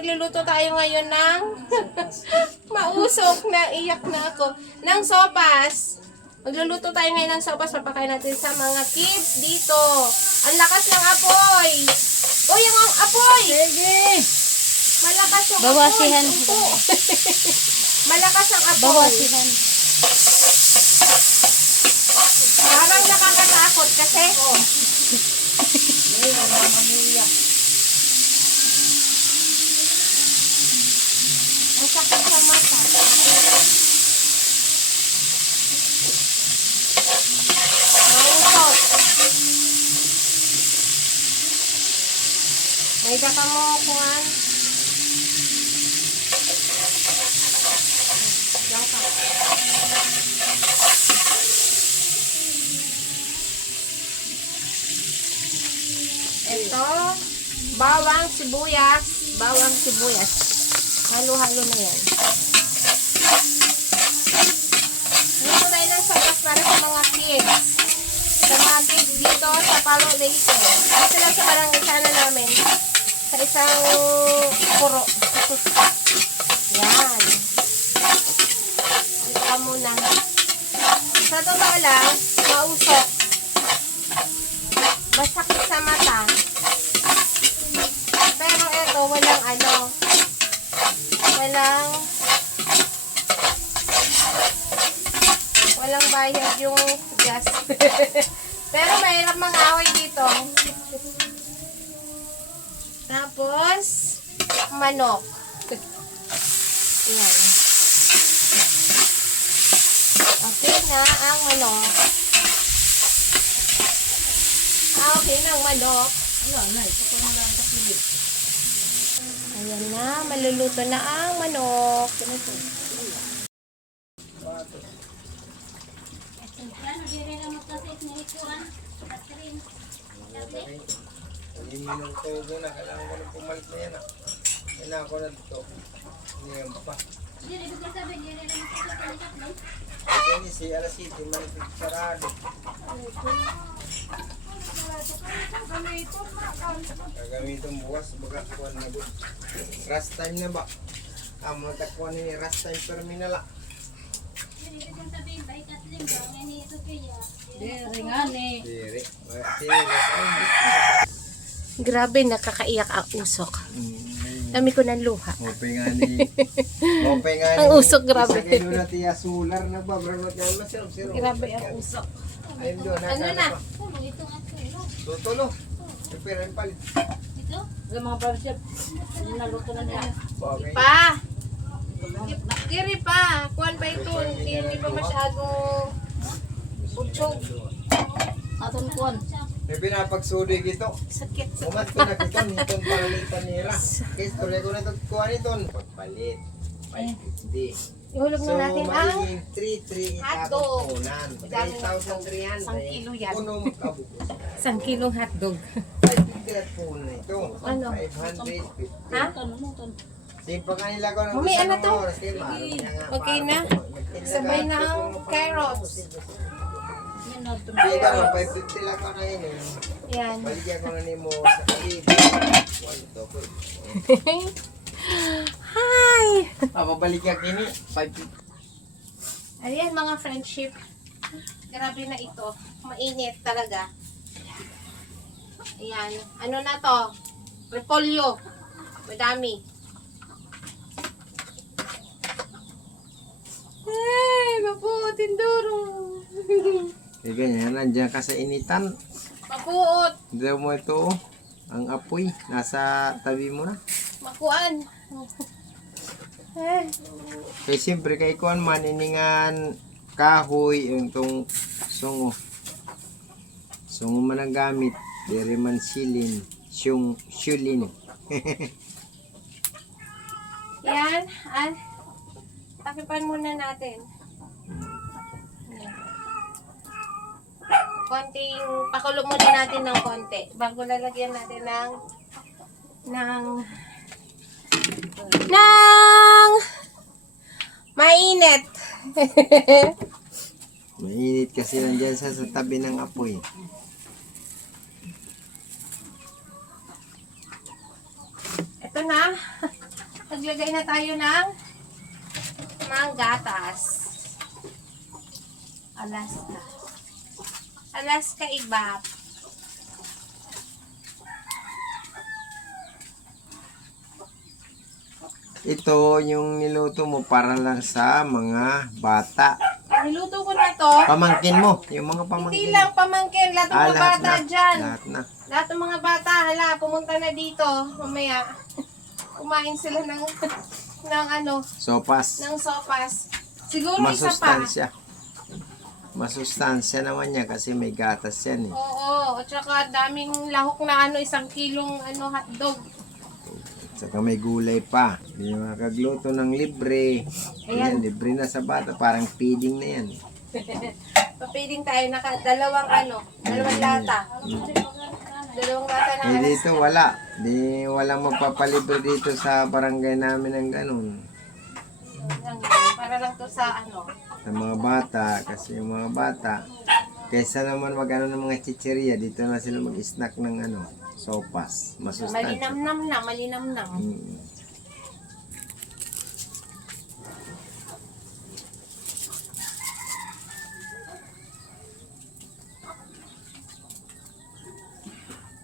magluluto tayo ngayon ng mausok na iyak na ako. Ng sopas. Magluluto tayo ngayon ng sopas. Papakain natin sa mga kids dito. Ang lakas ng apoy. Uy, ang apoy! Sige! Malakas yung Bawasihan. apoy. Malakas ang apoy. Bawasihan. Parang nakakatakot kasi. Masakit sa mata. Mausok. May daka mo kuhan. Diyan ka. Ito, bawang sibuyas. Bawang sibuyas. Halo-halo na yan. Dito tayo ng sopas para sa mga kids. Sa mga kids dito sa Palo Leyte. Dito lang sa barangay sana namin. Sa isang puro. Yan. Dito ka muna. Sa totoo lang, mausok. Masakit sa mata. Pero eto, walang ano. Walang bayad yung gas. Pero mahirap mangaway dito. Tapos, manok. Yan. Okay na ang manok. Okay na ang manok. Wala na, ito ko na lang kapilip. Ayan na, maluluto na ang manok. Minong togo na, kailangan ko na pumalit na yan. Kailangan ko na dito. Hindi yan pa. Kaya ni si alas 7, malikit sarado. Gagamitin bukas, baga kuhan na doon. Rust time na ba? Mga takuhan ni rust time terminal. Dere nga ni. Diri. Grabe, nakakaiyak ang usok. Dami ko ng luha. Mopay nga ni. Mopay nga ni. Ang usok, grabe. Isa kayo na tiya solar na ba? Bravot yan. Masirap-sirap. Grabe ang usok. Ayun doon. Ano na? Tutulo. Prepare ang palit. Yung mga barbershop, naluto na niya. Bagay. Pa! Kiri pa! Kuhan pa ito. Hindi pa masyadong utsog. Aton kuwan. May pinapagsudi gito. Sakit sa Umat ko na gito. Niton palit panira. Kaya story ko na ito. Kuha niton. Pagpalit. 550. Ihulog na natin ang magiging 3-3 hotdog. itapunan. 3,300. Isang kilo yan. Punong kabukos. 1 kilong hotdog. 550 at puno na ito. Ano? 550. Ha? Simpa kanila ko ng Mamaya na to. Okay na. Sabay na ang carrots. Yan na ito. Hindi ka mo, 550 lang ka na yun eh. Yan. Baligyan ko na ni mo sa kalib. Wala to po. Hi! Papabalik ka kini, 550. Ayan mga friendship. Grabe na ito. Mainit talaga. Ayan. Ano na to? Repolyo. Madami. Hey! Mapuot, tinduro. Eh ganyan, nandiyan ka sa initan. Mapuot. Hindi mo ito, ang apoy, nasa tabi mo na. Makuan. Eh. Kaya siyempre kay kuan man iningan kahoy yung tong sungo. Sungo man ang gamit. Dere man silin. Shulin. Yan. Takipan muna natin. Konting, pakulo muna natin ng konti. Bago lalagyan natin ng mainit. Mainit kasi nandiyan sa tabi ng apoy. Ito na. maglagay na tayo ng gatas. Alaska. Alaska ibap. Ito yung niluto mo para lang sa mga bata. Niluto ko na to. Pamangkin mo, yung mga Hindi pamangkin. lang pamangkin. Lahat ng mga lahat bata na. dyan. Lahat na. Lahat ng mga bata, hala, pumunta na dito. Mamaya, kumain sila ng Sopas. ng sopas. Siguro isa pa. Masustansya. Masustansya naman niya kasi may gatas yan eh. Oo, at saka daming lahok na 1 kilong hotdog. Saka may gulay pa. Hindi makagluto ng libre. Ayan, libre na sa bata. Parang feeding na yan. Papiling tayo, dalawang lata. Dalawang lata na Eh dito wala. Wala magpapalibre dito sa barangay namin ng ganun. para lang to sa Sa mga bata. Kasi yung mga bata, kaysa naman ng mga chicheria, dito na sila mag-snack ng sopas. Masustansya. malinamnam. Mm.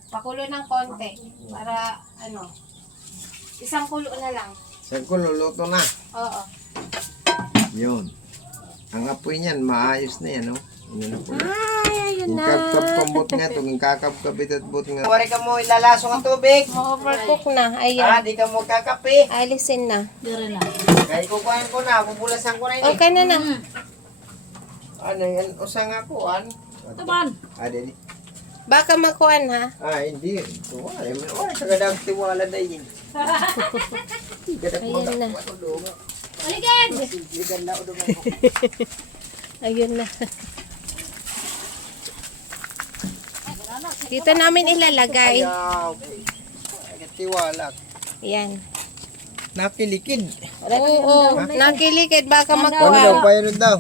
Pakulo ng konti para isang kulo na lang. Sabi ko, luluto na. Oo. Yun. Ang apoy niyan, maayos na yan, no? Yun na po. Ay, ayun Yung na. kakabkabot nga ito, yung kakabkabit at but nga. Wari ka mo ilalasong ang tubig. Ma-overcook na. Ayan. Di ka mo kakape. Alisin na. Dire na. Kaya kukuhain ko na, bubulasan ko na yun. Okay na na. Ano yan? Usang ako, Taban. Dali. Baka makuan ha. Hindi. Wala ka gadang tiwala na yun. Ayan na. Ayun na. Dito namin ilalagay. Tiwala. Ayan. Nakilikid. Oo, nakilikid baka Ano daw, makuha. paano daw?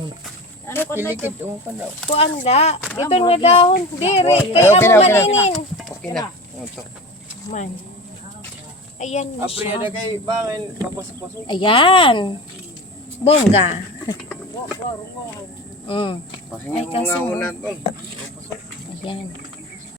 Nakilikid. Daw. Kuan da. Ito nga dahon. Dire. Kaya Okay na, mo okay na. maninin. Okay na. Ito. Man. Ayan na Apri siya. na kay bangin. Papasok-pasok. Ayan. Bongga. Pahinga mo kasi nga mo. muna ito. Ayan.